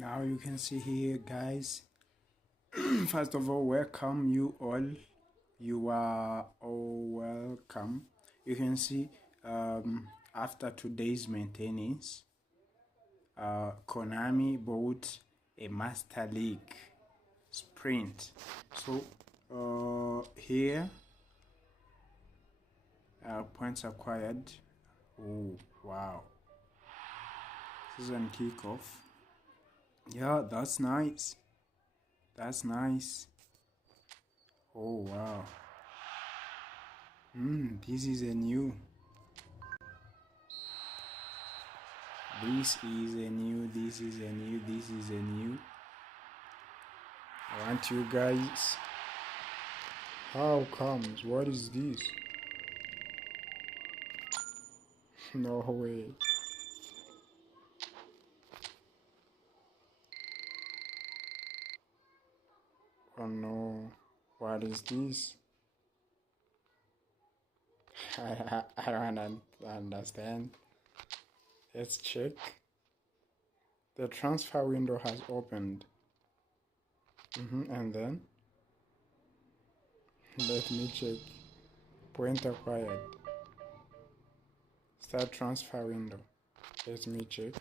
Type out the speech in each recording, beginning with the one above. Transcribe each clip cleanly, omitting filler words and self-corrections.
Now you can see here, guys. First of all, welcome you all. You are all welcome. You can see after today's maintenance, Konami bought a Master League Sprint. So here, points acquired. Oh wow! Season kickoff. Yeah, that's nice. That's nice. Oh wow. This is a new. This is a new. This is a new. This is a new. I want you guys. How comes? What is this? No way. Oh no. What is this? I don't understand. Let's check. The transfer window has opened. And then let me check. Point acquired. Start transfer window. Let me check.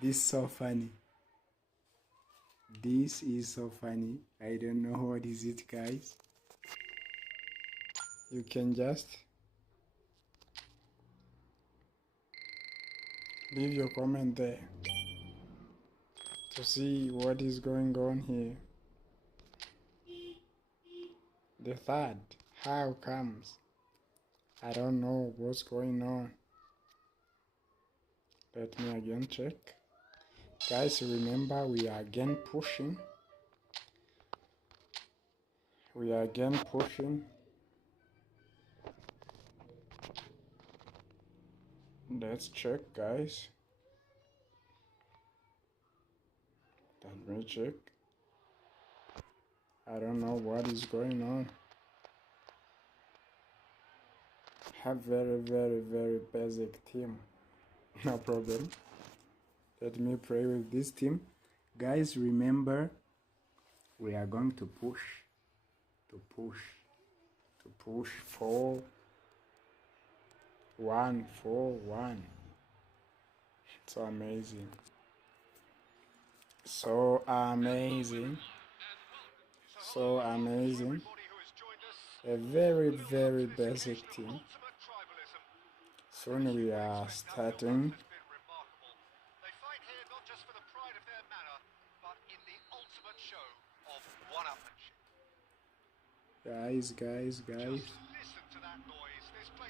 This is so funny. This is so funny. I don't know what is it, guys. You can just leave your comment there to see what is going on here. The third, how comes? I don't know what's going on. Let me again check. Guys, remember we are again pushing. We are again pushing. Let's check, guys. Let me check. I don't know what is going on. Have very basic team. No problem. Let me pray with this team. Guys, remember we are going to push. To push 4-1. So amazing. So amazing. So amazing. A very basic team. Soon we are starting. They fight here not just for the pride of their manner, but in the ultimate show of one-upmanship. Guys.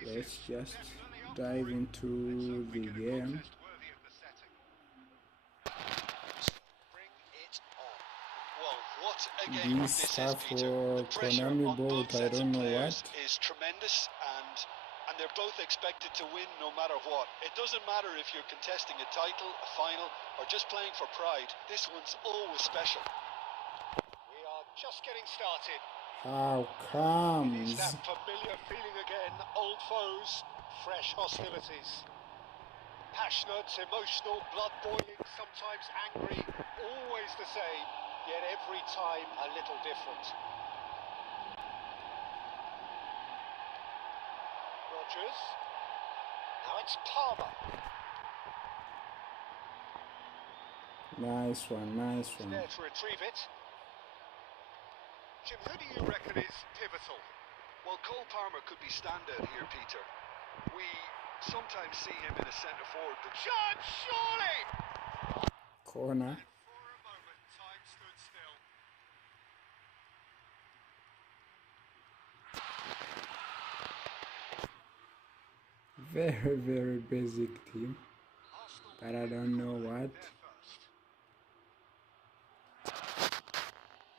Let's just dive into the game. This stuff for Konami bought, I don't know what. Is tremendous, and they're both expected to win no matter what. It doesn't matter if you're contesting a title, a final, or just playing for pride. This one's always special. We are just getting started. How comes? It's that familiar feeling again. Old foes, fresh hostilities. Passionate, emotional, blood boiling, sometimes angry, always the same, yet every time a little different. Rogers. Now it's Palmer. Nice one. There to retrieve it. Jim, who do you reckon is pivotal? Well, Cole Palmer could be standout here, Peter. We sometimes see him in a centre forward, but shot, surely! Corner. For a moment, time stood still. Very basic team, but I don't know what.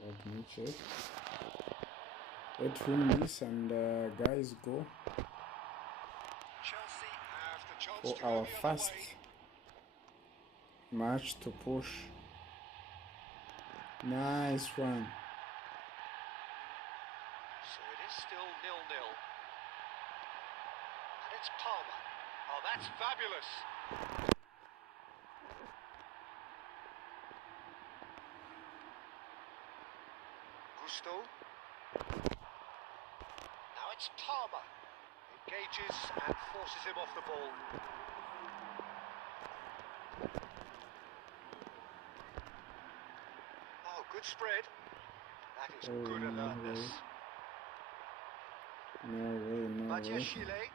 Let me check. Let's win this and guys go for our first match to push. Nice one. So it is still 0-0. And it's Palmer. Oh, that's fabulous. Gusto. Now it's Palmer. Engages and forces him off the ball. Oh, good spread. That is good alertness. No way. Chile.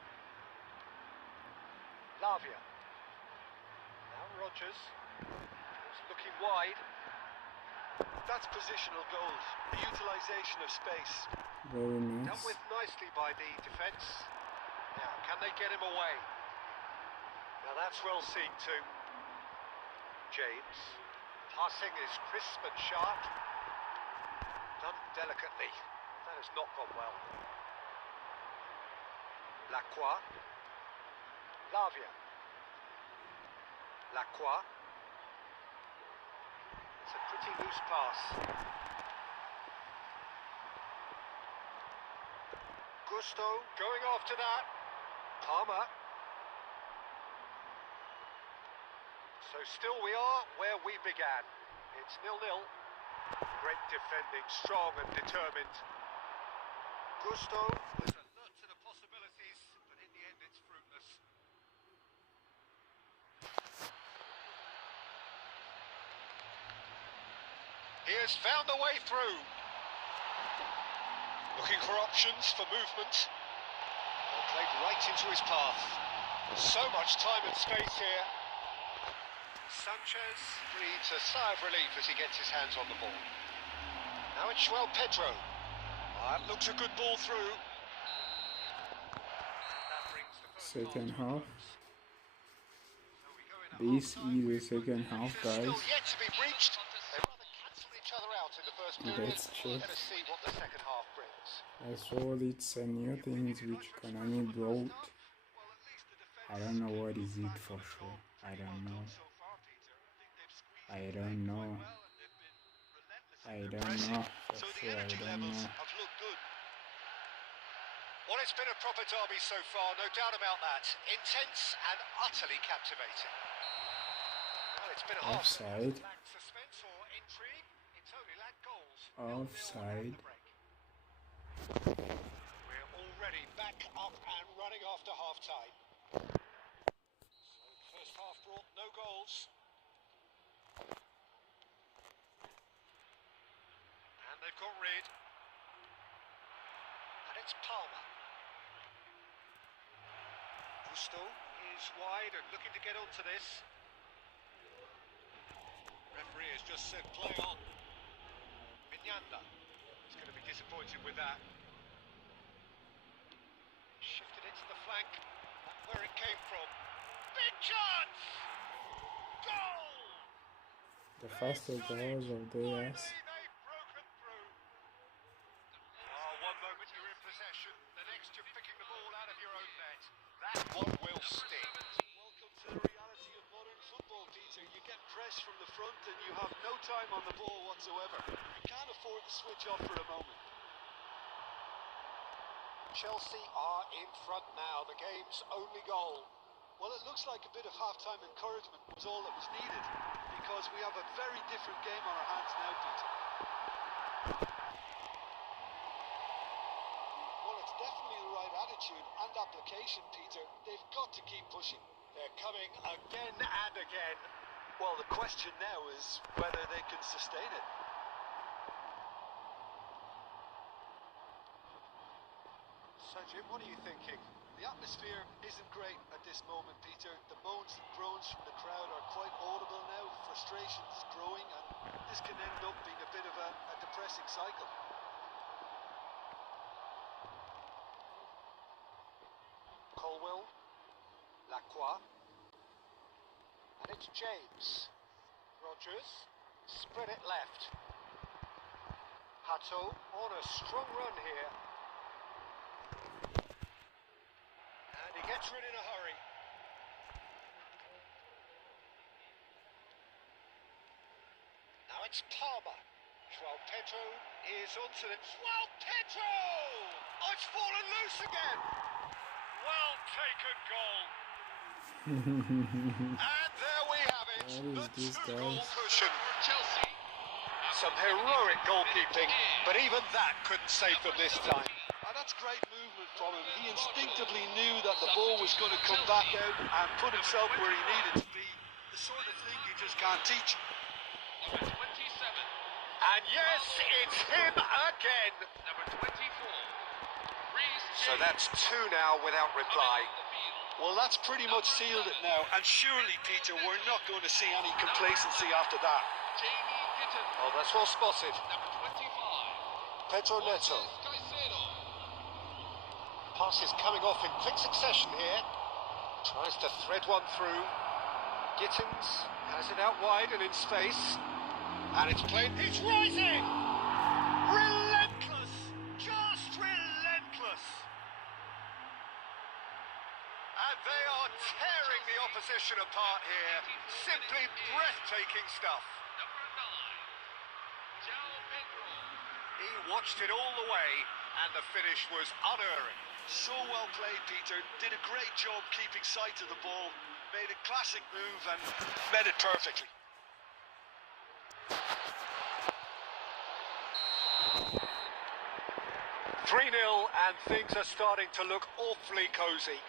Lavia. Now Rogers. He's looking wide. That's positional goals. The utilisation of space. Very nice. Dealt with nicely by the defence. Now, can they get him away? Now that's well seen too. James. Passing is crisp and sharp. Done delicately. That has not gone well. Lacroix. Lavia. Lacroix. It's a pretty loose pass. Gusto going after that. Palmer. So still we are where we began. It's 0-0. Great defending, strong and determined. Gusto was alert to the possibilities, but in the end it's fruitless. He has found a way through. Looking for options for movement. Played right into his path. So much time and space here. Sanchez breathes a sigh of relief as he gets his hands on the ball. Now it's João Pedro. That looks a good ball through. That brings the first Second half. So we go in at This half-time. is the second half, guys. Still yet to be breached. They rather cancel each other out in the first period. Let's check. Let us see what the second half brings. I saw it's a new things which Konami brought. I don't know what is it for sure. I don't know. I don't know for sure. I don't know. Well, it's been a proper derby so far, no doubt about that. Intense and utterly captivating. Well, it's been a half. Offside. Lacked suspense or intrigue. It's only lacked goals. Offside. We're already back up and running after half-time. So first half brought no goals. And they've got rid. And it's Palmer. Gusto is wide and looking to get onto this. Referee has just said play on. Mignanda is going to be disappointed with that. Shifted it to the flank. That's where it came from. Big chance! Goal! The fastest goals of the years. They've broken through. Oh, one moment you're in possession, the next you're picking the ball out of your own net. That's what will sting. Welcome to the reality of modern football, Peter. You get press from the front and you have no time on the ball whatsoever. You can't afford to switch off for a moment. Chelsea are in front now, the game's only goal. Well, it looks like a bit of half-time encouragement was all that was needed, because we have a very different game on our hands now, Peter. Well, it's definitely the right attitude and application, Peter. They've got to keep pushing. They're coming again and again. Well, the question now is whether they can sustain it. So, Jim, what are you thinking? The atmosphere isn't great at this moment, Peter. The moans and groans from the crowd are quite audible now. Frustration's growing, and this can end up being a bit of a depressing cycle. Colwell, Lacroix, and it's James. Rogers, spread it left. Hato on a strong run here. And he gets rid in a hurry. Now it's Palmer. João Pedro is onto the... João Pedro! Oh, it's fallen loose again! Well taken goal. And there we have it. What is this, The guys? 2-goal cushion for Chelsea. Some heroic goalkeeping, but even that couldn't save them this time. And that's great movement from him. He instinctively knew that the ball was going to come back out and put himself where he needed to be. The sort of thing you just can't teach. Number 27. And yes, it's him again. Number 24. So that's 2 now without reply. Well, that's pretty much sealed it now. And surely, Peter, we're not going to see any complacency after that. Oh, that's well spotted. Number 25. Pedro Neto. Pass is coming off in quick succession here. Tries to thread one through. Gittins has it out wide and in space. And it's played. It's rising! Relentless! Just relentless! And they are tearing the opposition apart here. Simply breathtaking stuff. Number 9. João Pedro. He watched it all the way, and the finish was unerring. So well played, Peter. Did a great job keeping sight of the ball. Made a classic move and met it perfectly. 3-0 and things are starting to look awfully cosy.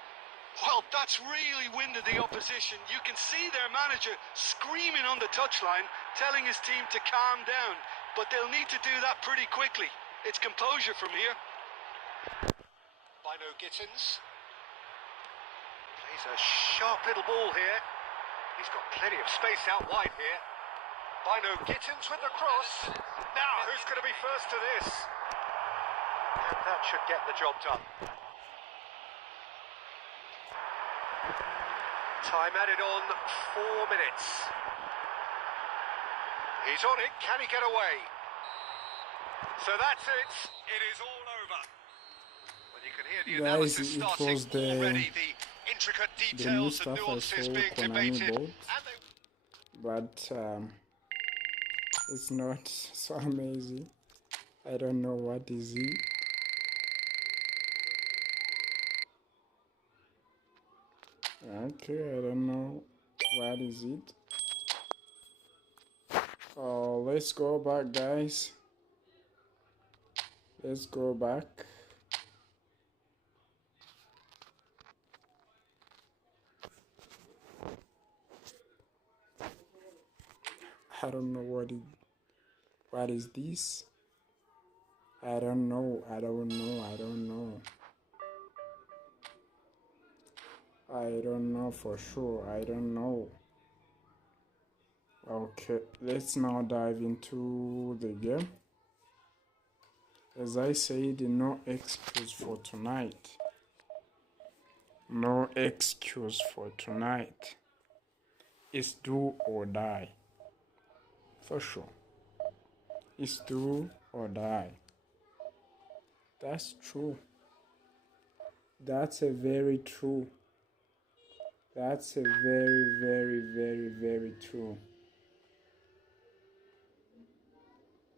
Well, that's really winded the opposition. You can see their manager screaming on the touchline, telling his team to calm down. But they'll need to do that pretty quickly. It's composure from here. Bino Gittins. Plays a sharp little ball here. He's got plenty of space out wide here. Bino Gittins with the cross. Now, who's going to be first to this? And that should get the job done. Time added on 4 minutes. He's on it. Can he get away? So that's it. It is all over. Well, you can hear the analysis starting already. The intricate details and nuances being debated. But it's not so amazing. I don't know what is it. Okay, I don't know what is it. Oh, let's go back, guys. Let's go back. I don't know what is this. I don't know. I don't know for sure. I don't know. Okay, let's now dive into the game. As I said, no excuse for tonight. No excuse for tonight. It's do or die. For sure. It's do or die. That's true. That's a very true. That's a very true.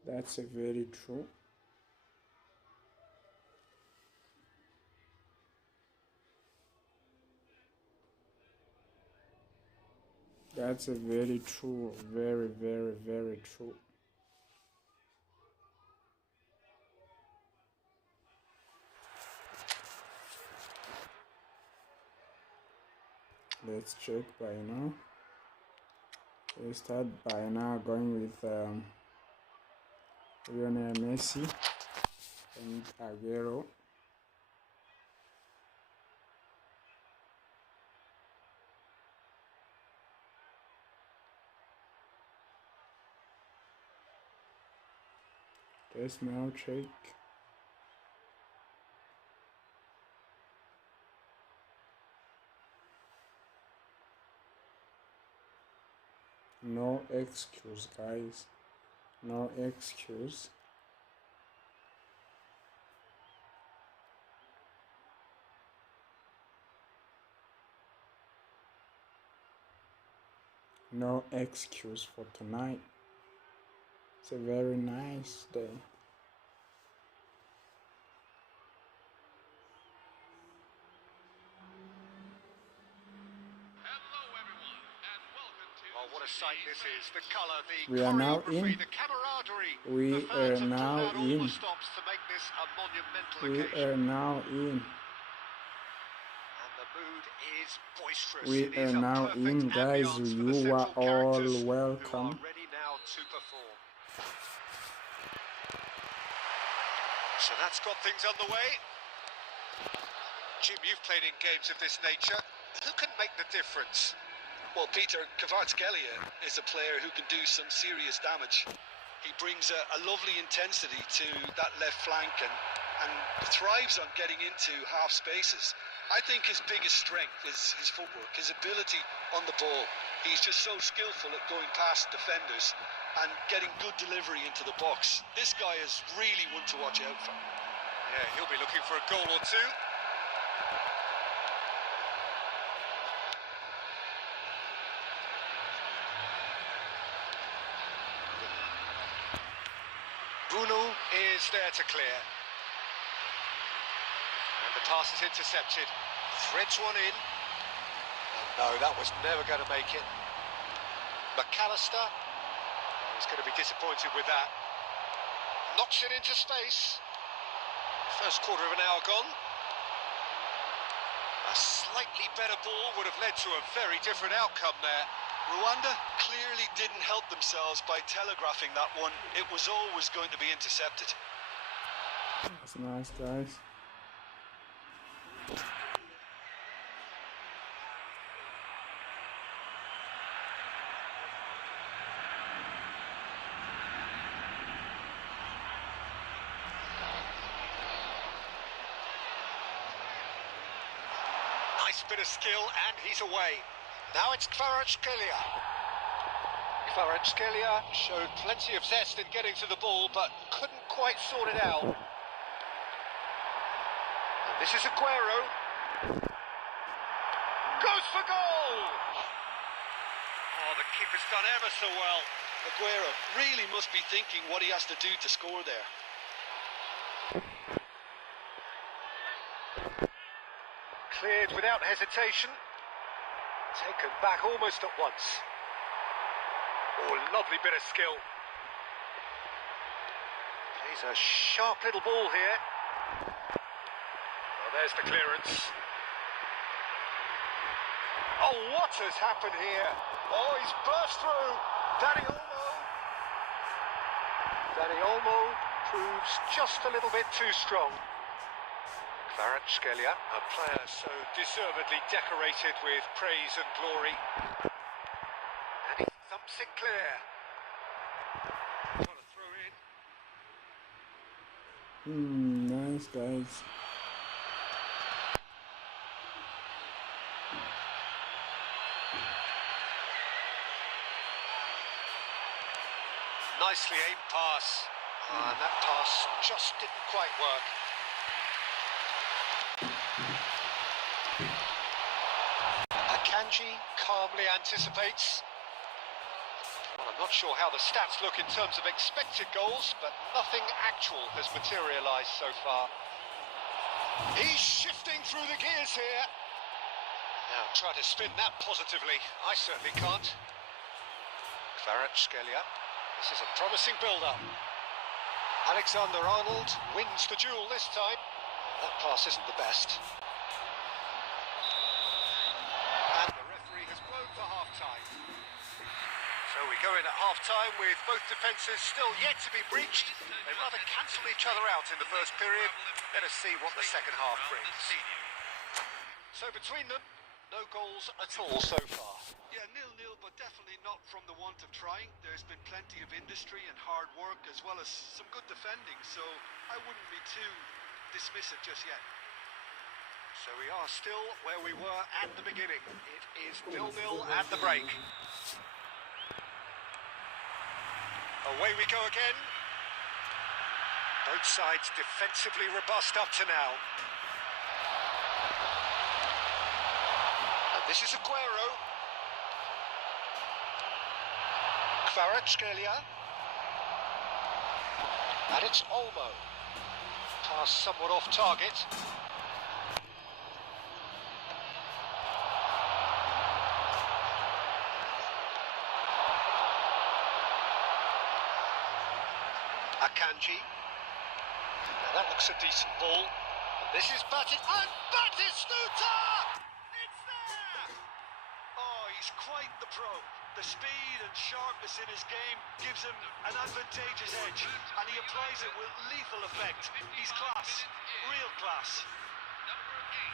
That's a very true. That's a very true. Very true. Let's check by now. We start by now going with Lionel Messi and Aguero. Let's now check. No excuse, guys. No excuse. No excuse for tonight. It's a very nice day. What a sight this is. The colour, the we are now choreography, in. the camaraderie. We the fans are have now torn out all in. the stops to make this a monumental We occasion. are now in. And the mood is boisterous. We It is are a now perfect in, guys. ambience for the You are central all characters who welcome. are ready now to perform. So that's got things underway. Jim, you've played in games of this nature. Who can make the difference? Well, Peter, Kvaratskhelia is a player who can do some serious damage. He brings a lovely intensity to that left flank and thrives on getting into half spaces. I think his biggest strength is his footwork, his ability on the ball. He's just so skillful at going past defenders and getting good delivery into the box. This guy is really one to watch out for. Yeah, he'll be looking for a goal or two. Bruno is there to clear. And the pass is intercepted. Threads one in. Oh, no, that was never going to make it. McAllister is going to be disappointed with that. Knocks it into space. First quarter of an hour gone. A slightly better ball would have led to a very different outcome there. Rwanda clearly didn't help themselves by telegraphing that one. It was always going to be intercepted. That's nice, guys. Nice bit of skill, and he's away. Now it's Kvaratskhelia. Kvaratskhelia showed plenty of zest in getting to the ball, but couldn't quite sort it out. And this is Aguero. Goes for goal! Oh, the keeper's done ever so well. Aguero really must be thinking what he has to do to score there. Cleared without hesitation. Taken back almost at once. Oh, lovely bit of skill. Plays a sharp little ball here. Well, there's the clearance. Oh, what has happened here? Oh, he's burst through. Dani Olmo proves just a little bit too strong. Kvaratskhelia, a player so deservedly decorated with praise and glory. And he thumps it clear. What a throw in. Nice, guys. Nicely aimed pass. And that pass just didn't quite work. Akanji calmly anticipates. Well, I'm not sure how the stats look in terms of expected goals, but nothing actual has materialised so far. He's shifting through the gears here. Now try to spin that positively. I certainly can't. Kvaratskhelia. This is a promising build-up. Alexander-Arnold wins the duel this time. That pass isn't the best. And the referee has blown for half-time. So we go in at half-time with both defences still yet to be breached. They rather cancel each other out in the first period. Let us see what the second half brings. So between them, no goals at all so far. Yeah, 0-0, but definitely not from the want of trying. There's been plenty of industry and hard work, as well as some good defending, so I wouldn't be too dismissive just yet. So we are still where we were at the beginning. It is 0-0 at the break. Away we go again. Both sides defensively robust up to now. And this is Aguero. Kvaratskhelia. And it's Olmo. Pass somewhat off target. Akanji. Now that looks a decent ball. This is Batistuta! It's there! Oh, he's quite the pro. The speed and sharpness in his game gives him an advantageous edge, and he applies it with lethal effect. He's class, real class.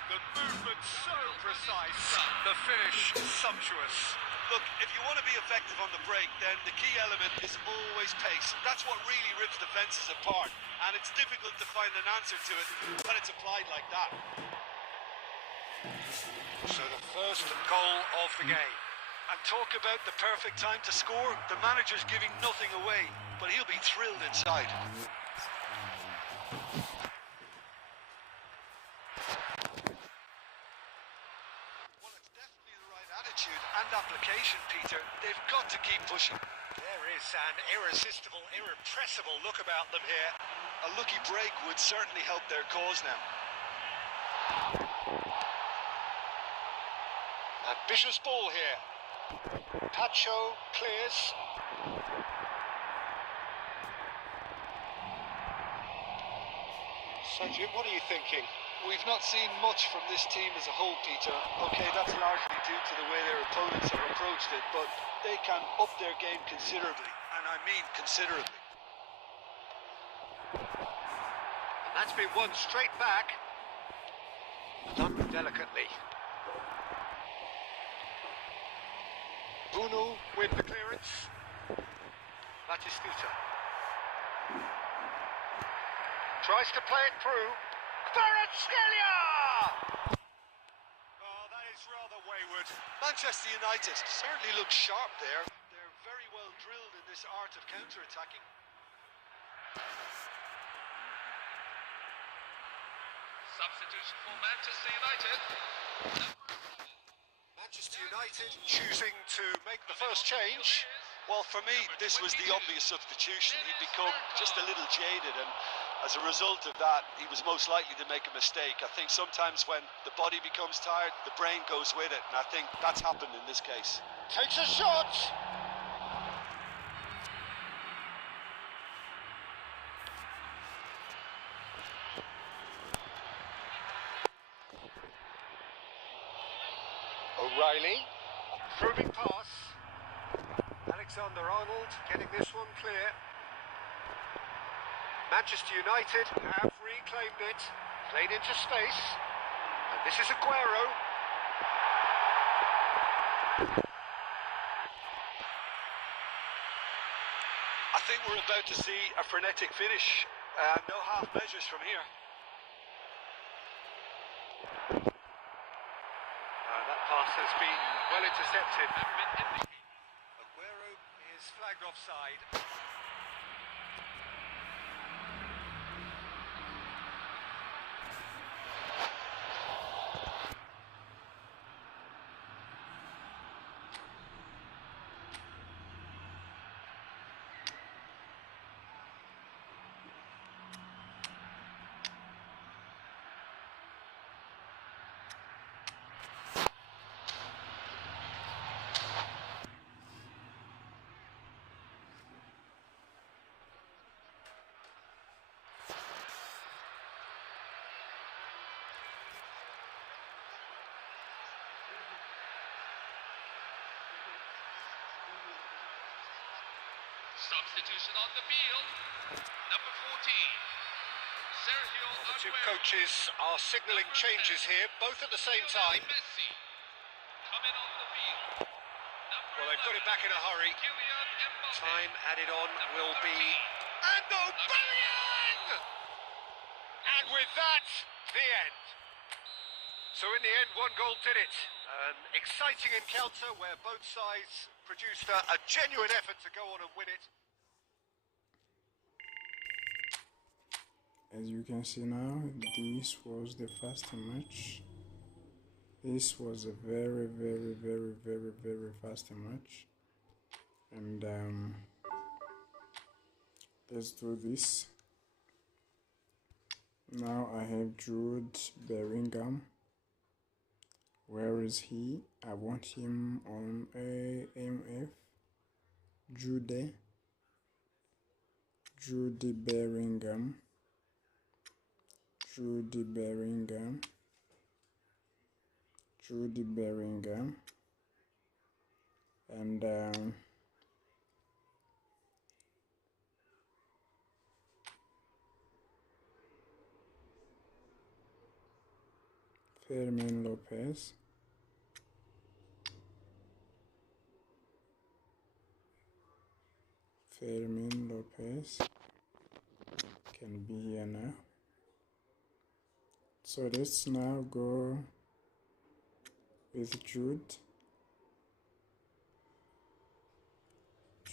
The movement so precise, the finish sumptuous. Look, if you want to be effective on the break, then the key element is always pace. That's what really rips defences apart, and it's difficult to find an answer to it when it's applied like that. So the first goal of the game. And talk about the perfect time to score. The manager's giving nothing away, but he'll be thrilled inside. Well, it's definitely the right attitude and application, Peter. They've got to keep pushing. There is an irresistible, irrepressible look about them here. A lucky break would certainly help their cause now. Ambitious ball here. Pacho clears. Sajid, what are you thinking? We've not seen much from this team as a whole, Peter. Okay, that's largely due to the way their opponents have approached it, but they can up their game considerably, and I mean considerably. And that's been won straight back. Done delicately. Bruno with the clearance. Batistuta. Tries to play it through. Kvaratskhelia! Oh, that is rather wayward. Manchester United certainly look sharp there. They're very well drilled in this art of counter-attacking. Substitution for Manchester United. Manchester United choosing to make the first change. Well, for me, this was the obvious substitution. He'd become just a little jaded, and as a result of that, he was most likely to make a mistake. I think sometimes when the body becomes tired, the brain goes with it, and I think that's happened in this case. Takes a shot. O'Reilly, probing pass. Alexander-Arnold getting this one clear. Manchester United have reclaimed it, played into space, and this is Aguero. I think we're about to see a frenetic finish. No half measures from here. That pass has been well intercepted. Aguero is flagged offside. Substitution on the field. Number 14. Sergio The two Aguero. coaches are signalling changes here, both at the same time. Messi. Coming on the field. Well, they've got it back in a hurry. Kylian Mbappe. Time added on will be... And Aubameyang! And with that, the end. So in the end, one goal did it. An exciting encounter where both sides produced a genuine effort to go on and win it. As you can see now, this was the first match. This was a very fast match, and let's do this. Now I have Jude Bellingham. Where is he? I want him on AMF. Jude Bellingham. Jude Bellingham. Jude Bellingham. And Fermin Lopez. Fermin Lopez can be here now. So let's now go with Jude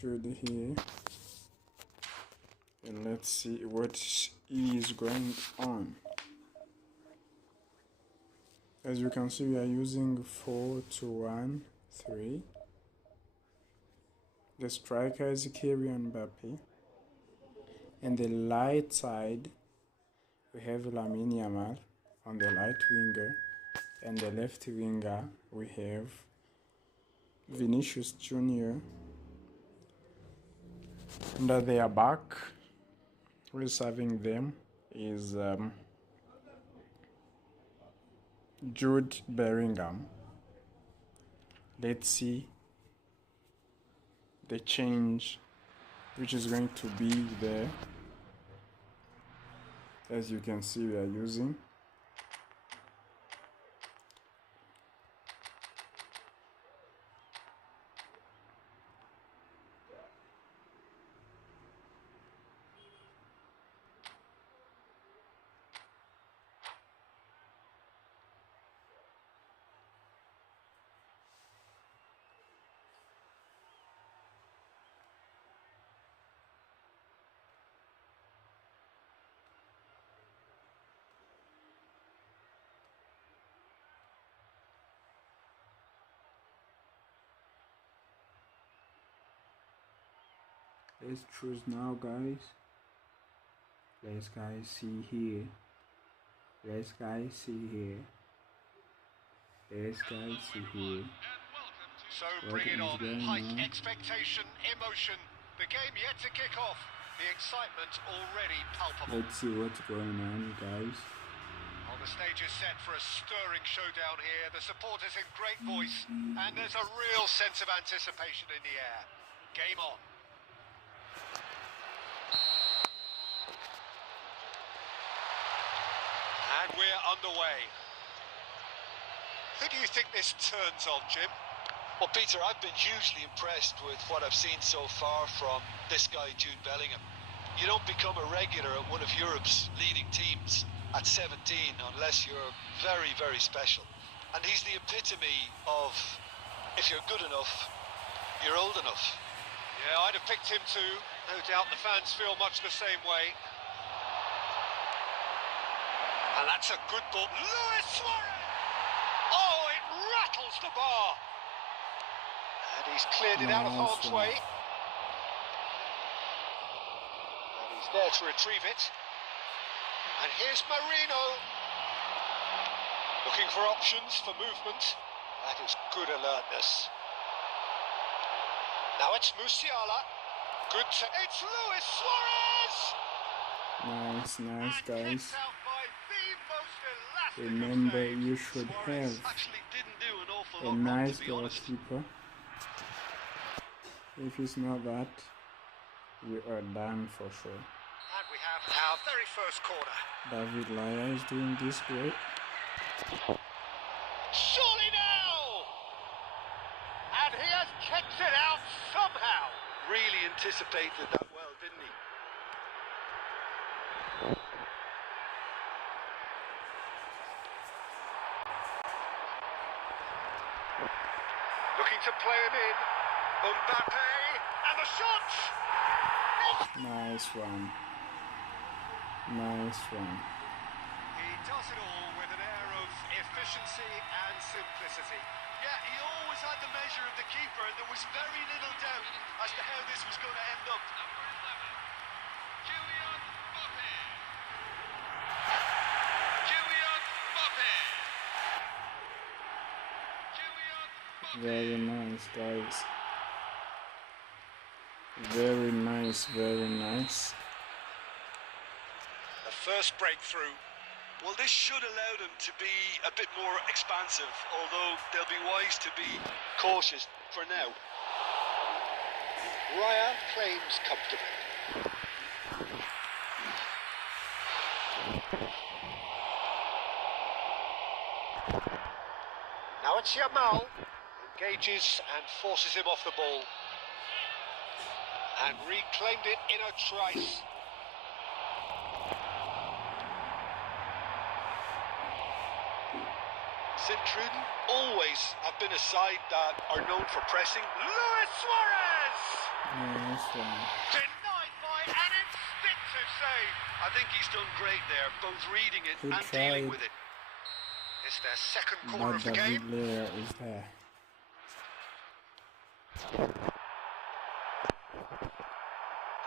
here, and let's see what is going on. As you can see, we are using 4-2-1-3. The striker is Kylian Mbappe, and the right side we have Lamine Yamal on the right winger, and the left winger we have Vinicius Junior. And at their back, who is serving them is Jude Bellingham. Let's see the change which is going to be there. As you can see, we are using let's choose now, guys. Let's guys see here. Let's guys see here. Let's guys see here. So What bring it is on. going High on? expectation, emotion. The game yet to kick off. The excitement already palpable. Let's see what's going on, guys. Well, the stage is set for a stirring showdown here. The supporters in great voice, and there's a real sense of anticipation in the air. Game on. And we're underway. Who do you think this turns on, Jim? Well, Peter, I've been hugely impressed with what I've seen so far from this guy, Jude Bellingham. You don't become a regular at one of Europe's leading teams at 17 unless you're very, very special. And he's the epitome of, if you're good enough, you're old enough. Yeah, I'd have picked him too. No doubt the fans feel much the same way. And that's a good ball. Luis Suarez! Oh, it rattles the bar. And he's cleared it out of harm's way. And he's there to retrieve it. And here's Marino. Looking for options for movement. That is good alertness. Now it's Musiala. Good to... It's Luis Suarez! Nice, guys. And kicked out by the most elastic of Remember, saves. you should have Actually didn't do an awful a lot wrong, nice to be honest. goalkeeper. If it's not that, you are done for sure. And we have our very first corner. David Laya is doing this great. Surely now! And he has kicked it out somehow. Really anticipated that well, didn't he? Looking to play him in. Mbappe, and the shot! Nice one. Nice one. He does it all with an air of efficiency and simplicity. Yeah, he always had the measure of the keeper, and there was very little doubt as to how this was going to end up. Number 11, Kylian Mbappe. Very nice, guys. Very nice, very nice. The first breakthrough. Well, this should allow them to be a bit more expansive, although they'll be wise to be cautious for now. Raya claims comfortably. Now it's Yamal. Engages and forces him off the ball. And reclaimed it in a trice. Sint-Truiden always have been a side that are known for pressing. Luis Suarez! Nice one. Denied by an instinctive save. I think he's done great there, both reading it He and dealing tried. with it. It's their second corner But of the game. Blair is there.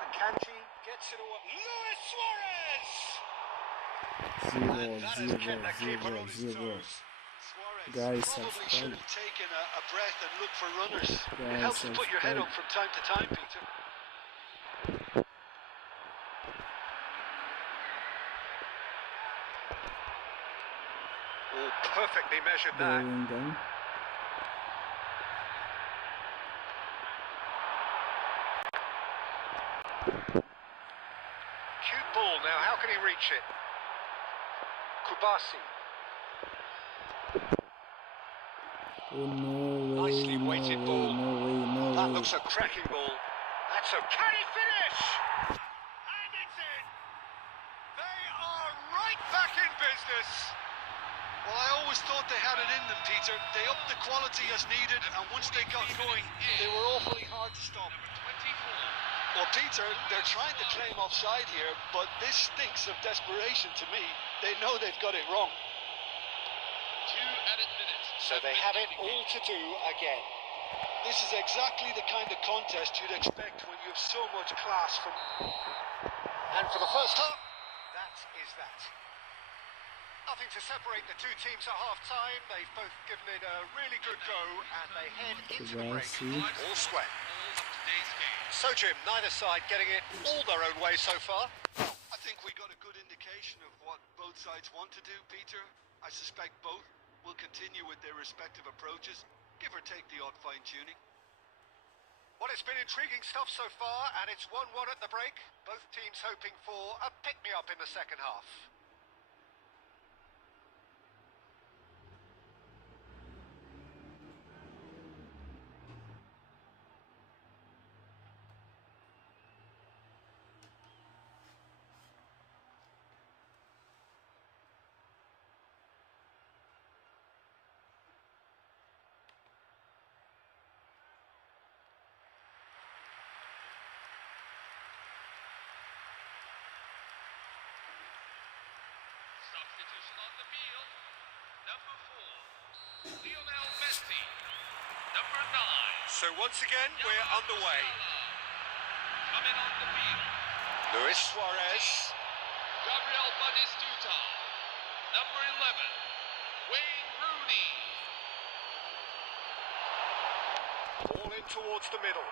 Akanji gets it away. Luis Suarez! Zero, That has zero, kept the keeper zero, on his zero. toes. Suarez Guys, probably should have taken a breath and looked for runners. Guys, It helps to put your head subscribe. up from time to time, Peter. Oh, perfectly measured that. Bellingham. Cute ball now, how can he reach it? Kubasi. Oh no way, Nicely no weighted way, ball. no way, no That way. looks a cracking ball. That's a can he finish? And it's in. They are right back in business. Well, I always thought they had it in them, Peter. They upped the quality as needed, and once they got going, they were awfully hard to stop. Well, Peter, they're trying to claim offside here, but this stinks of desperation to me. They know they've got it wrong. 2 added minutes. So they have it all to do again. This is exactly the kind of contest you'd expect when you have so much class from... And for the first half, that is that. Nothing to separate the two teams at half-time. They've both given it a really good go, and they head into the break. Kubasi. All square. Goals of today's game. So, Jim, neither side getting it all their own way so far. I think we got a good indication of what both sides want to do, Peter. I suspect both will continue with their respective approaches, give or take the odd fine-tuning. Well, it's been intriguing stuff so far, and it's 1-1 at the break. Both teams hoping for a pick-me-up in the second half. Substitution on the field. Number 4, Lionel Messi. Number 9, So once again, we're underway. coming on the field. Luis Suarez. Gabriel Batistuta. Number 11, Wayne Rooney. Ball in towards the middle.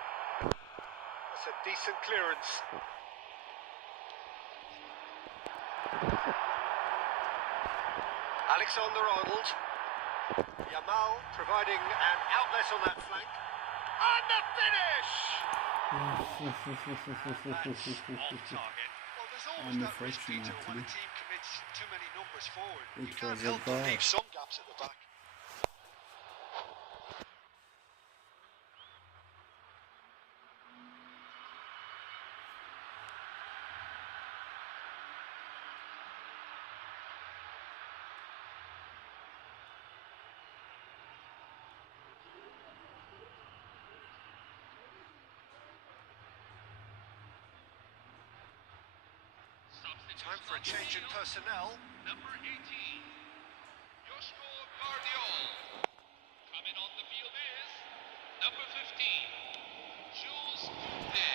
That's a decent clearance. Alexander-Arnold. Yamal providing an outlet on that flank. And the finish! Off target. Well, there's always that risk, Peter, when a Unfortunately, team commits too many numbers forward. it You can't was a help but goal. leave some gaps at the back. Time for a change in personnel. Number 18, Joshua Guardiol. Coming on the field is number 15, Jules Koundé.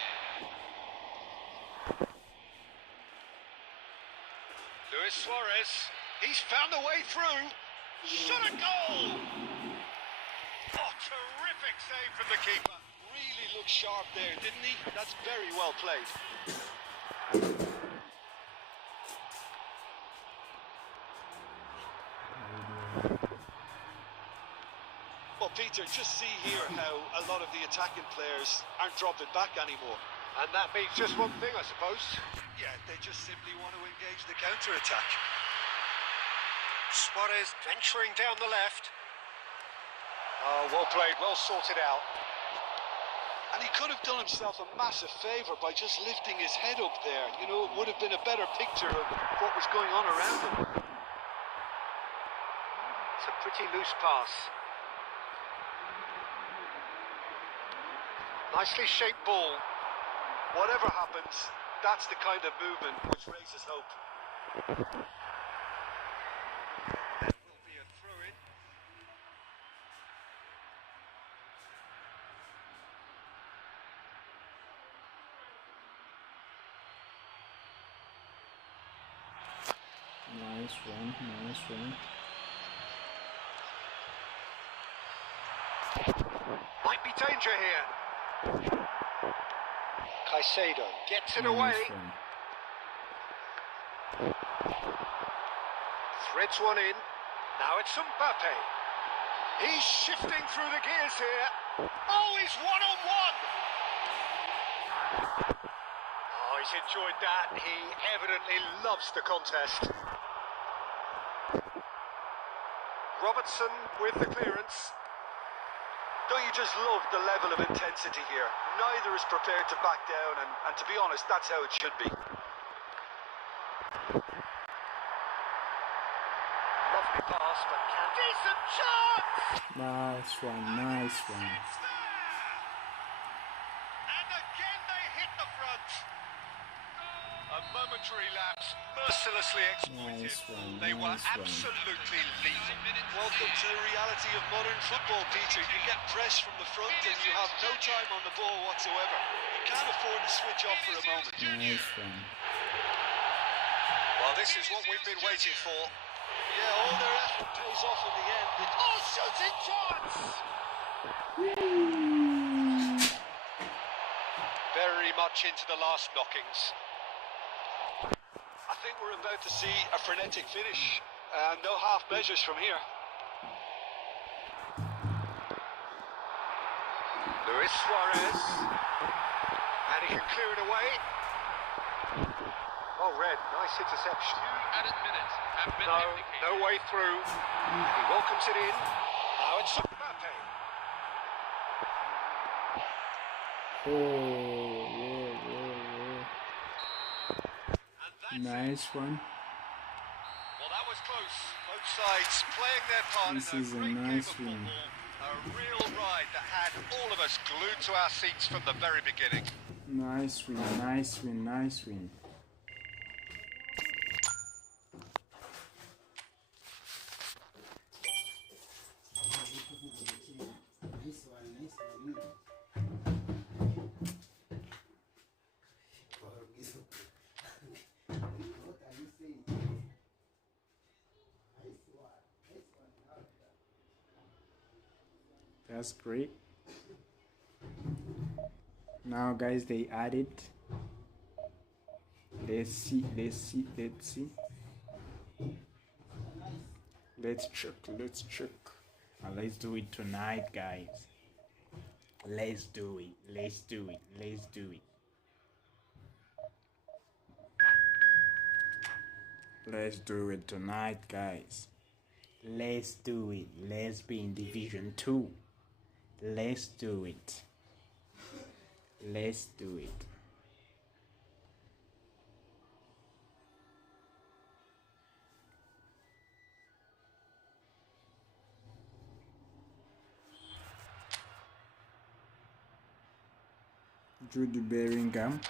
Luis Suarez. He's found a way through. Shot a goal! Oh, Terrific save from the keeper. Really looked sharp there, didn't he? That's very well played. Well, Peter, just see here how a lot of the attacking players aren't dropping back anymore. And that means just one thing, I suppose. Yeah, they just simply want to engage the counter-attack. Suarez venturing down the left. Oh, well played, well sorted out. And he could have done himself a massive favour by just lifting his head up there. You know, it would have been a better picture of what was going on around him. It's a pretty loose pass. Nicely shaped ball. Whatever happens, that's the kind of movement which raises hope. That will be a throw-in. Nice one, nice one. Might be danger here. Caicedo gets it Nice away. one. Threads one in. Now it's Mbappe. He's shifting through the gears here. Oh, he's one-on-one. Oh, he's enjoyed that. He evidently loves the contest. Robertson with the clearance. Don't you just love the level of intensity here? Neither is prepared to back down, and to be honest, that's how it should be. Lovely pass, but can... Decent chance! Nice one, nice one. It's there! And again they hit the front. A momentary lapse, mercilessly exploited. Nice one, They were nice one. absolutely lethal. Welcome to the reality of modern football, Peter. You get pressed from the front and you have no time on the ball whatsoever. You can't afford to switch off for a moment. Nice one. Well, this is what we've been waiting for. Yeah, all their effort pays off in the end. Oh, shooting chance! Very much into the last knockings. I think we're about to see a frenetic finish. No half measures from here. Luis Suarez. And he can clear it away. Oh, red. Nice interception. 2 added minutes have been No, indicated. no way through. He welcomes it in. Now it's Mbappe. Oh, yeah, yeah, And that's yeah. Nice one. Well, that was close. Both sides playing their part This in is a a great game nice of win. football. A real ride that had all of us glued to our seats from the very beginning. Nice win, nice win, nice win. That's great. Now guys, they added. Let's see. Let's check. And let's do it tonight, guys. Let's do it. Let's do it tonight, guys. Let's do it. Let's be in Division 2. Let's do it. Jude Bellingham.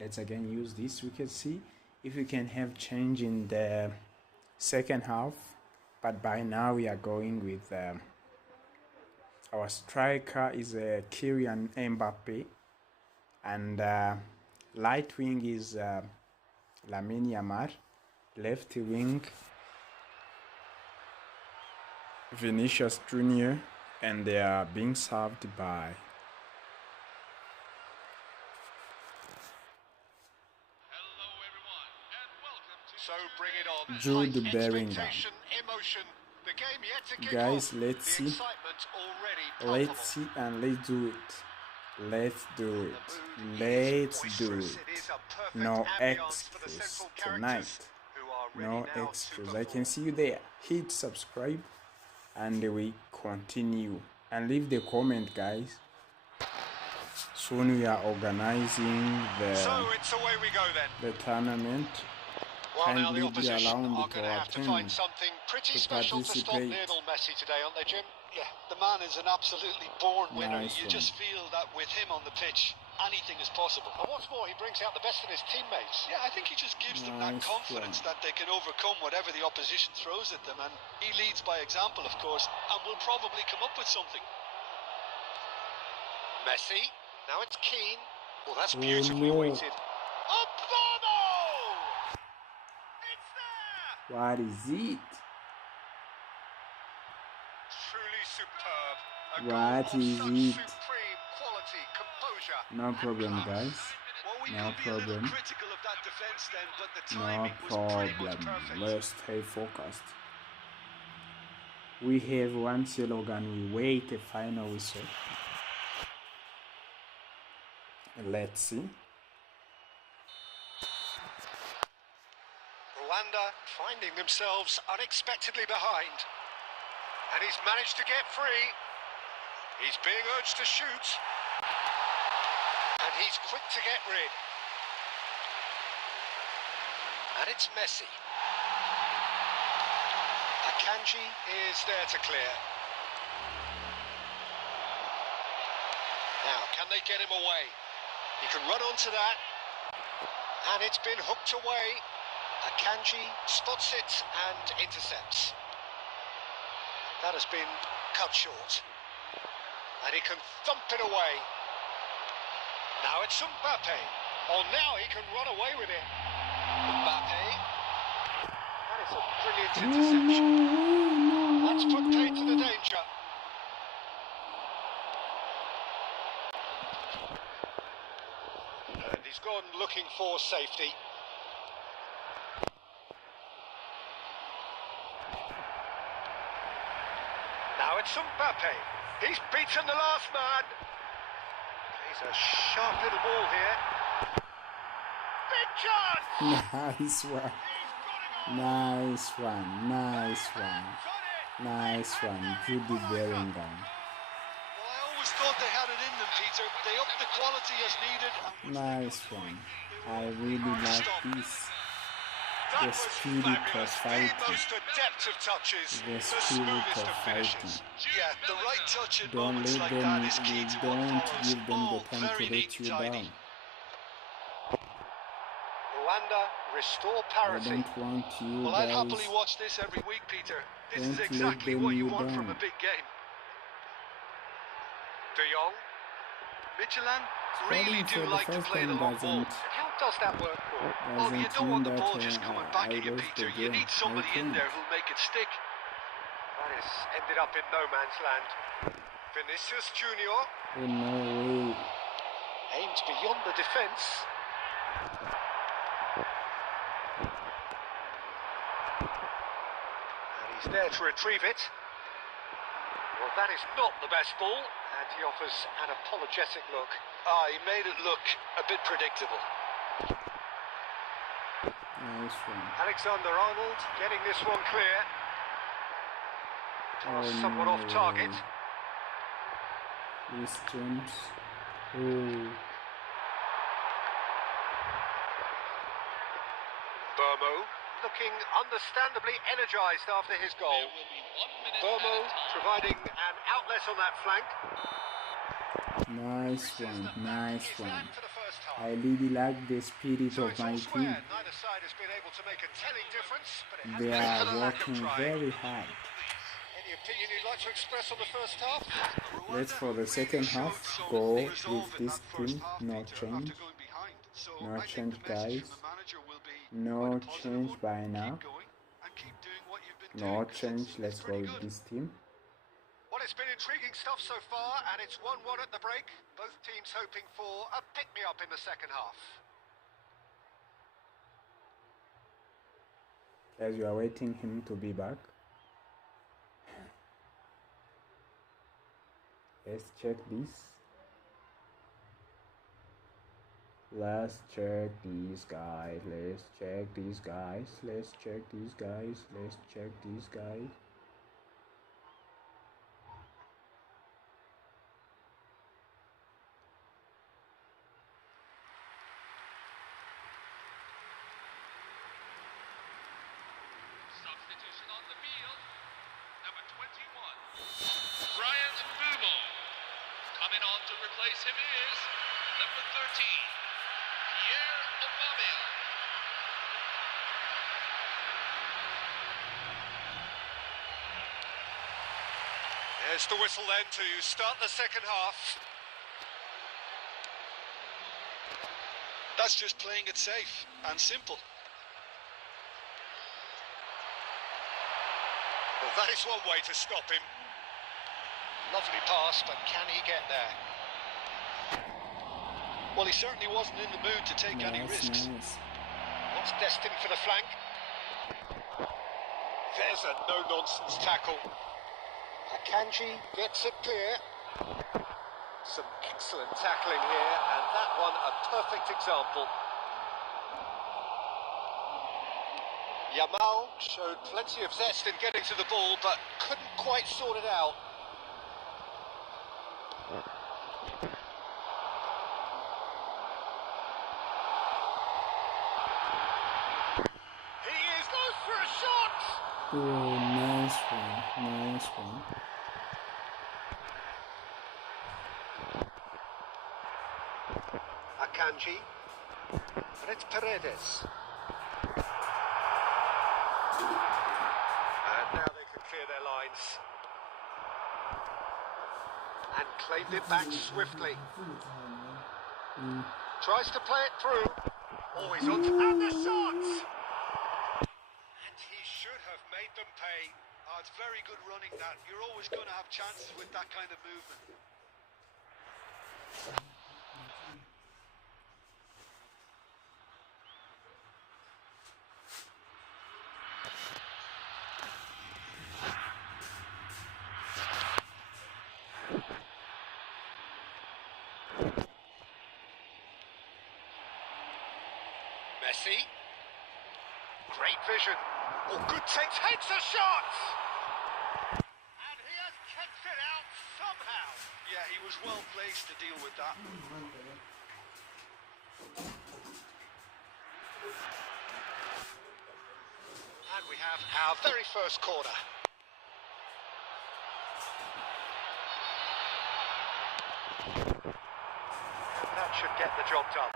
Let's again use this. We can see if we can have change in the second half, but by now we are going with our striker is Kylian Mbappe, and right wing is Lamine Yamal, left wing Vinicius Junior, and they are being served by Hello, everyone, and welcome to So bring it on. Jude Like Bellingham. expectation, emotion. The game yet to kick Guys, off. let's The see. excitement already palpable. Let's see and let's do it. Let's do The it. mood Let's is do boisterous. it. It is a perfect No ambience for the excuse central tonight. characters who are ready No now excuse. to I can perform. see you there. Hit subscribe and we continue. And leave the comment, guys. Soon we are organizing So it's away we go then. the tournament. Well, now the Kindly be opposition allowed are to going to have to find attend something pretty to special to stop participate. Lionel Messi today, aren't they, Jim? Yeah, the man is an absolutely born winner. Nice You one. just feel that with him on the pitch, anything is possible. And what's more, he brings out the best in his teammates. Yeah, I think he just gives them that Nice confidence one. that they can overcome whatever the opposition throws at them, and he leads by example, of course, and will probably come up with something. Messi. Now it's Keane. Well, that's Oh, beautifully no. weighted. Oh, Bono! It's there! What is it? Truly superb. A What goal of is such it? supreme quality, composure. No and problem, class. guys. Well, we No could be a little problem. critical of that defence then, but the No timing was pretty much problem. perfect. Let's stay focused. We have one slogan. We wait a final whistle. Let's see. Rwanda finding themselves unexpectedly behind. And he's managed to get free. He's being urged to shoot. And he's quick to get rid. And it's Messi. Akanji is there to clear. Now, can they get him away? He can run onto that. And it's been hooked away. Akanji spots it and intercepts. That has been cut short. And he can thump it away. Now it's Mbappe. Oh, now he can run away with it. Mbappe. That is a brilliant interception. That's put paid to the danger. And he's gone looking for safety. Now it's Mbappe. He's beaten the last man. He's a sharp little ball here. Big chance! Nice one. He's got it all. Nice one. Nice one. Got it. Nice one. Jude Bellingham. Well, I always thought they had it in them, Peter. They upped the quality as needed. And Nice one. I really like this. That The was spirit of fabulous. fighting. The most adept of touches. The The spirit smoothest of of finishes. fighting. yeah, the right touch in Don't moments let like them. that is key to what Don't follows. give them the Oh, time to very let neat you and tidy. down. Rwanda restore I parity. don't want you Well, I'd guys. happily watch this every week, Peter. This Don't is let exactly them what you you want from down. a big game. De Jong. Midtjylland really Scoring for do the like to first play the time long ball. doesn't How does that work, Paul? Well, you doesn't don't mean want the that ball just coming back I at you, lost the Peter. You game. need somebody I in think. there who'll make it stick. That has ended up in no man's land. Vinicius Junior Oh, no way. aims beyond the defence. And he's there to retrieve it. Well, that is not the best ball, and he offers an apologetic look. Ah, he made it look a bit predictable. Nice one. Alexander Arnold getting this one clear. Oh, Somewhat off target. This James. Oh, Burmo looking understandably energised after his goal. There will be 1 minute Burmo at a time. providing an outlet on that flank. nice one. Nice Is one. that for the first half? I really like the spirit So of it's my all square. team. Neither side has been able to make a telling difference, but it They hasn't been for are the lack of working trying. very hard. Any opinion you'd like to express on the first half? Let's for the second half go with this team. No change. No change, guys. No change by now. No change. Let's go with this team. Well, it's been intriguing stuff so far, and it's 1-1 at the break. Both teams hoping for a pick-me-up in the second half. As you are waiting him to be back, let's check this. Let's check these guys. Let's check these guys. Let's check these guys. Let's check these guys. Substitution on the field. Number 21. Brian Booble. Coming on to replace him is number 13. There's the whistle then to start the second half. That's just playing it safe and simple. Well, that is one way to stop him. Lovely pass, but can he get there? Well, he certainly wasn't in the mood to take any risks. What's destined for the flank? There's a no-nonsense tackle. Akanji gets it clear. Some excellent tackling here, and that one a perfect example. Yamal showed plenty of zest in getting to the ball, but couldn't quite sort it out. He goes for a shot! Oh, nice one, nice one. Akanji, and it's Paredes. And now they can clear their lines. And claimed it back swiftly. Tries to play it through. Always on and the shot! And he should have made them pay. Oh, it's very good running that. You're always going to have chances with that kind of movement. Messi. Great vision. Oh, good takes a shot! And he has kept it out somehow. Yeah, he was well placed to deal with that. And we have our very first corner. And that should get the job done.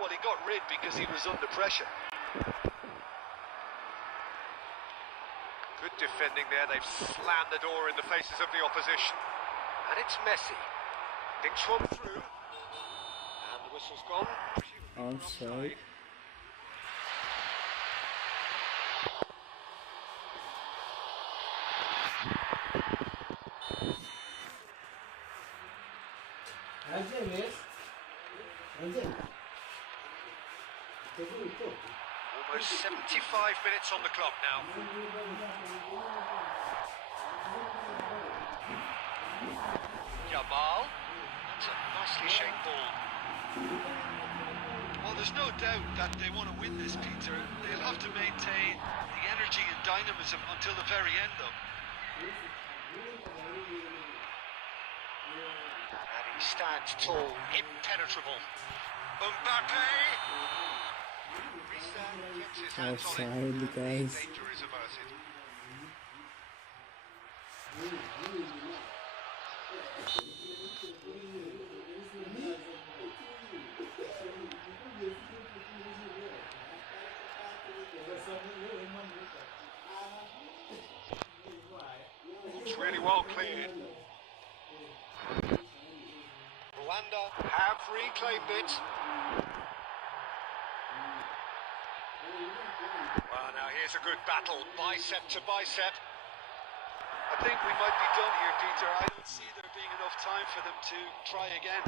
Well, he got rid because he was under pressure. Good defending there. They've slammed the door in the faces of the opposition. And it's Messi. Dinks one through. And the whistle's gone. Offside. Almost 75 minutes on the clock now. Yamal. That's a nicely shaped ball. Well, there's no doubt that they want to win this, Peter. They'll have to maintain the energy and dynamism until the very end, though. And he stands tall, impenetrable. Mbappe! Gets his hands on it. Offside, guys. Danger is averted. It's really well cleared. Rwanda have reclaimed it. Well, now here's a good battle, bicep to bicep. think we might be done here, Peter. I don't see there being enough time for them to try again.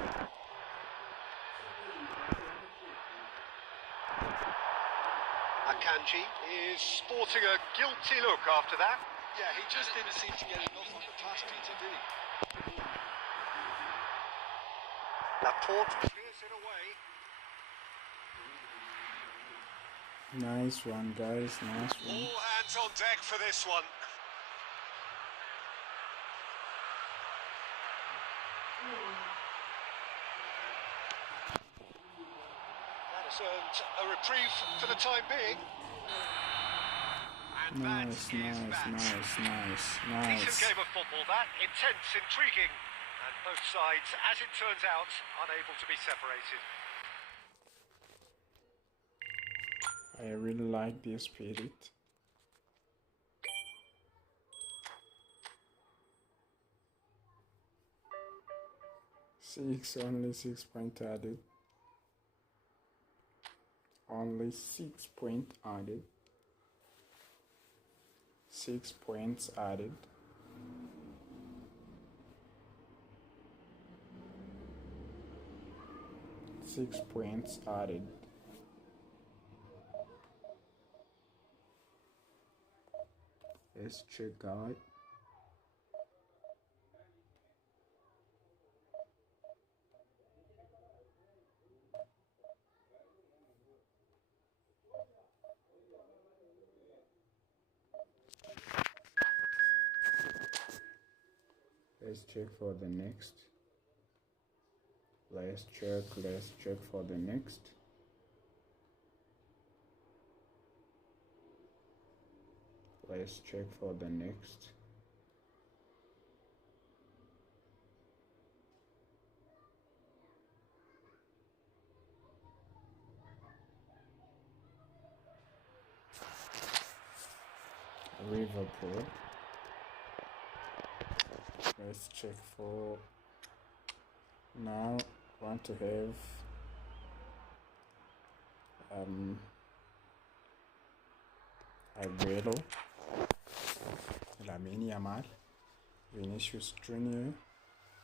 Akanji is sporting a guilty look after that. Yeah, he just didn't seem to get enough on the pass, Peter, did he? Laporte clears it away. Nice one, guys. Nice one. All hands on deck for this one. That has earned a reprieve for the time being. And Nice, nice. Decent game of football, that. Intense, intriguing. And both sides, as it turns out, unable to be separated. I really like this spirit. Only 6 points added. Only 6 points added. 6 points added. Six points added. Let's check out. Let's check for the next. Let's check for the next. Let's check for the next. Liverpool. Let's check for now. Want to have Aguero, Lamine Yamal, Vinicius Junior,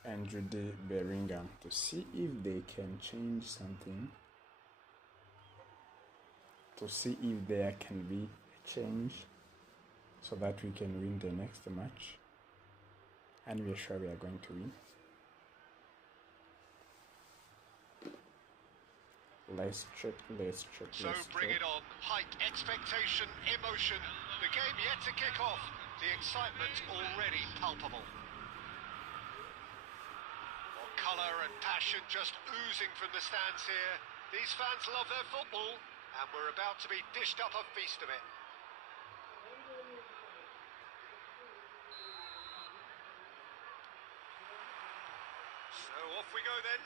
and Jude Bellingham to see if they can change something. To see if there can be a change so that we can win the next match. And we're sure we are going to win. Let's check. So bring it on. Hype, expectation, emotion. The game yet to kick off. The excitement already palpable. Well, colour and passion just oozing from the stands here. These fans love their football, and we're about to be dished up a feast of it. So off we go then.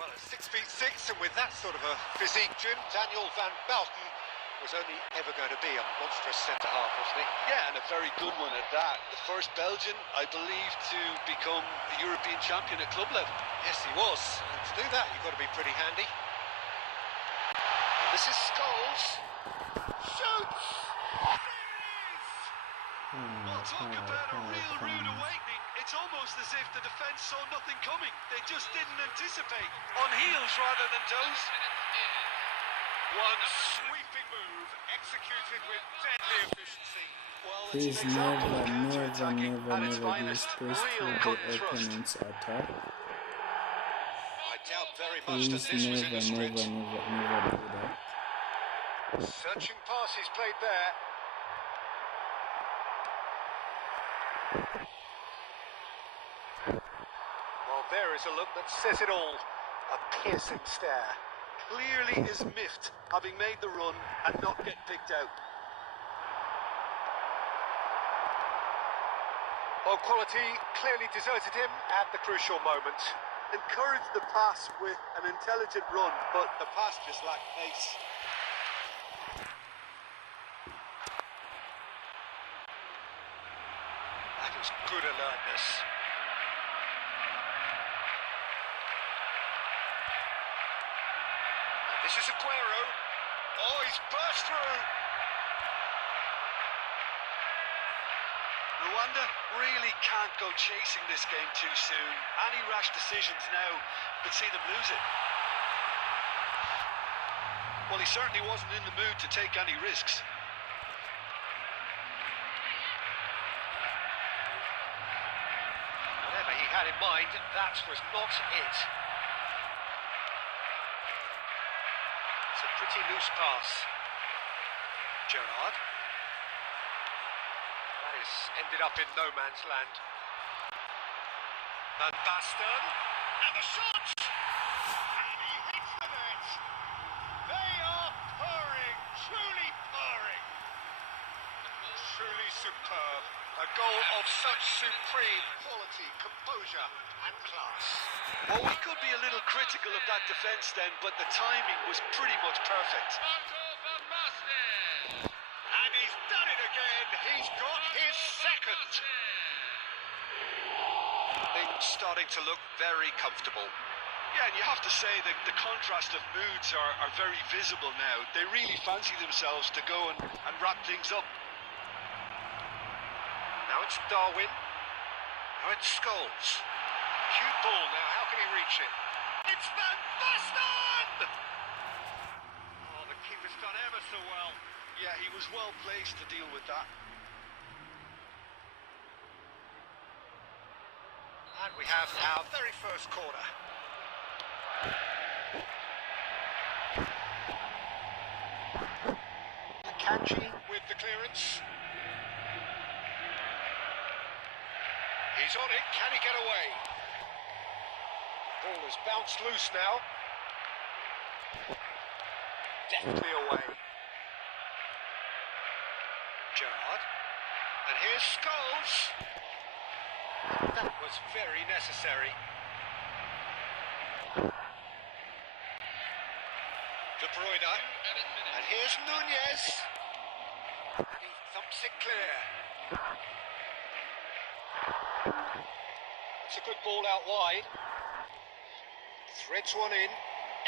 Well, at 6'6", and with that sort of a physique, Jim, Daniel van Bouten was only ever going to be a monstrous centre-half, wasn't he? Yeah, and a very good one at that. The first Belgian, I believe, to become a European champion at club level. Yes, he was. And to do that, you've got to be pretty handy. And this is Scholes. Shoots! Well, talk about a real rude awakening. It's almost as if the defence saw nothing coming. They just didn't anticipate. On heels rather than toes. One sweeping move, executed with deadly efficiency. Well, it's Please an example of counter-attacking never at its give finest. space to Real the cut and thrust. opponent's attack. I doubt very much that Please this was in a script. never do that. Searching passes played there. Well, there is a look that says it all. A piercing stare. Clearly is miffed, having made the run and not get picked out. Well, quality clearly deserted him at the crucial moment. Encouraged the pass with an intelligent run, but the pass just lacked pace. That is good alertness. And this is Aguero. Oh, he's burst through. Miranda really can't go chasing this game too soon. Any rash decisions now could see them lose it. Well, he certainly wasn't in the mood to take any risks. Whatever he had in mind, that was not it. It's a pretty loose pass. Gerrard. That is ended up in no man's land. Van Basten. And the shot! And he hits the net. They are purring, truly purring. Truly superb. A goal of such supreme quality, composure and class. Well, we could be a little critical of that defence then, but the timing was pretty much perfect. And he's done it again. He's got his second. Things starting to look very comfortable. Yeah, and you have to say that the contrast of moods are very visible now. They really fancy themselves to go and wrap things up. Now it's Darwin. Now it's Scholes. Cute ball now. How can he reach it? It's Van Basten! Oh, the keeper's done ever so well. Yeah, he was well placed to deal with that. And we have our very first corner. Kanji with the clearance. He's on it. Can he get away? Ball has bounced loose now. Deftly away. Gerrard. And here's Scholes. That was very necessary. De Bruyne. And here's Nunez. And he thumps it clear. It's a good ball out wide. Threads one in.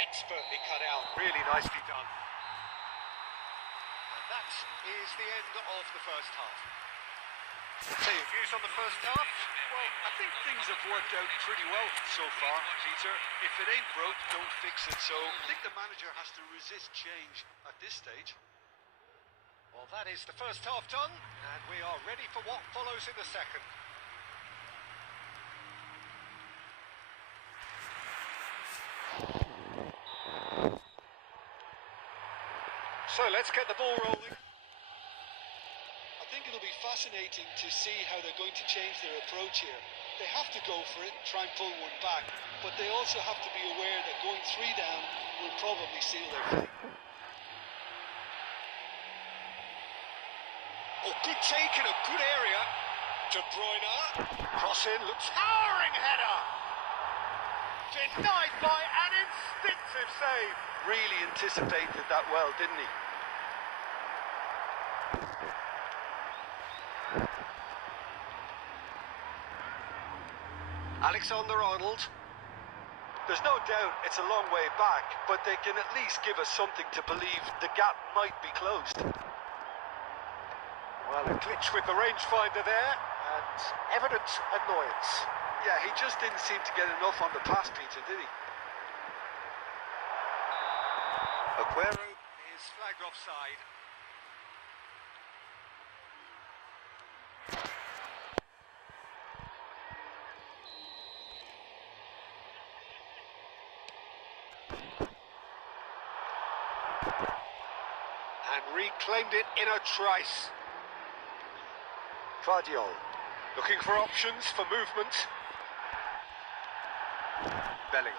Expertly cut out. Really nicely done. And that is the end of the first half. So your views on the first half? Well, I think things have worked out pretty well so far, Peter. If it ain't broke, don't fix it. So I think the manager has to resist change at this stage. Well, that is the first half done, and we are ready for what follows in the second. So let's get the ball rolling. I think it'll be fascinating to see how they're going to change their approach here. They have to go for it, try and pull one back, but they also have to be aware that going 3 down will probably seal their fate. Oh, good take in a good area. De Bruyne. Cross in, looks towering header. Denied by an instinctive save. Really anticipated that well, didn't he? Alexander-Arnold. There's no doubt it's a long way back, but they can at least give us something to believe the gap might be closed. Well, a glitch with the rangefinder there, and evident annoyance. Yeah, he just didn't seem to get enough on the pass, Peter, did he? Aguero is flagged offside. And reclaimed it in a trice. Guardiola looking for options for movement. Bellingham.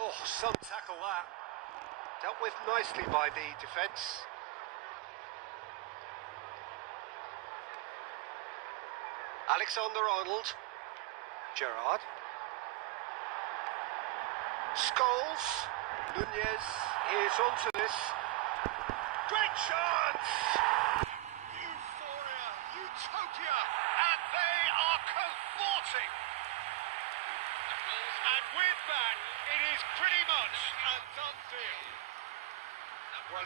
Oh, some tackle that. Dealt with nicely by the defence. Alexander-Arnold. Gerrard. Scholes. Nunez is onto this. Great chance! Euphoria, utopia, and they are cavorting. And with that, it is pretty much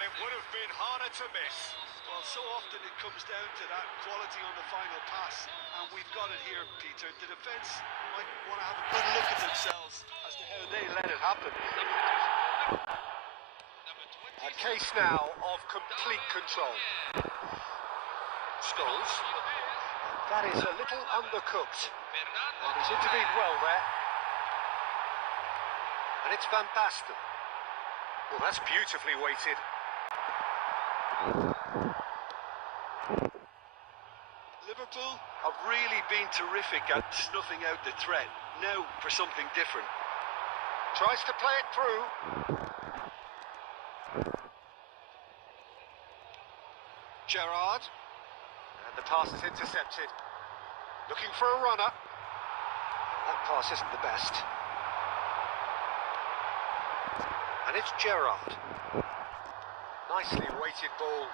it would have been harder to miss. Well, so often it comes down to that quality on the final pass, and we've got it here, Peter. The defence might want to have a good look at themselves as to how they let it happen. A case now of complete control. Scholes. That is a little undercooked. And he's intervened well there. And it's Van Basten. Well, that's beautifully weighted. Liverpool have really been terrific at snuffing out the threat. Now for something different. Tries to play it through. Gerrard. And the pass is intercepted. Looking for a runner. That pass isn't the best. And it's Gerrard. Nicely weighted ball.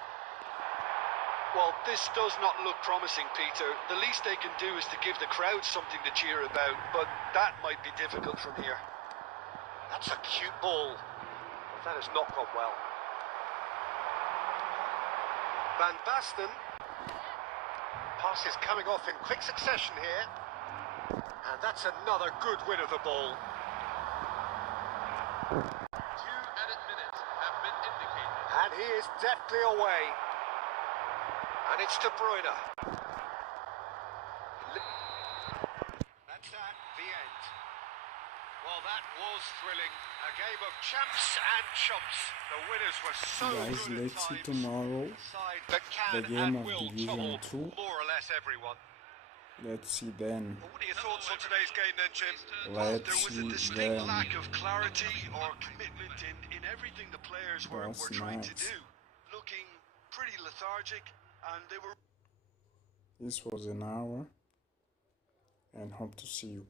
Well, this does not look promising, Peter. The least they can do is to give the crowd something to cheer about, but that might be difficult from here. That's a cute ball. But that has not gone well. Van Basten. Pass is coming off in quick succession here. And that's another good win of the ball. 2 added minutes have been indicated. And he is deftly away. And it's De Bruyne. That's that, the end. Well, that was thrilling. A game of champs and chumps. The winners were so Guys, good let's at see times. tomorrow Side that can the game and of will Division trouble 2. more or less everyone. Let's see then. Well, what are your thoughts on today's game then, Jim? Let's There was a see distinct then. lack of clarity or commitment in everything the players were trying to Nice. do. Looking pretty lethargic, and they were... This was an hour, and hope to see you.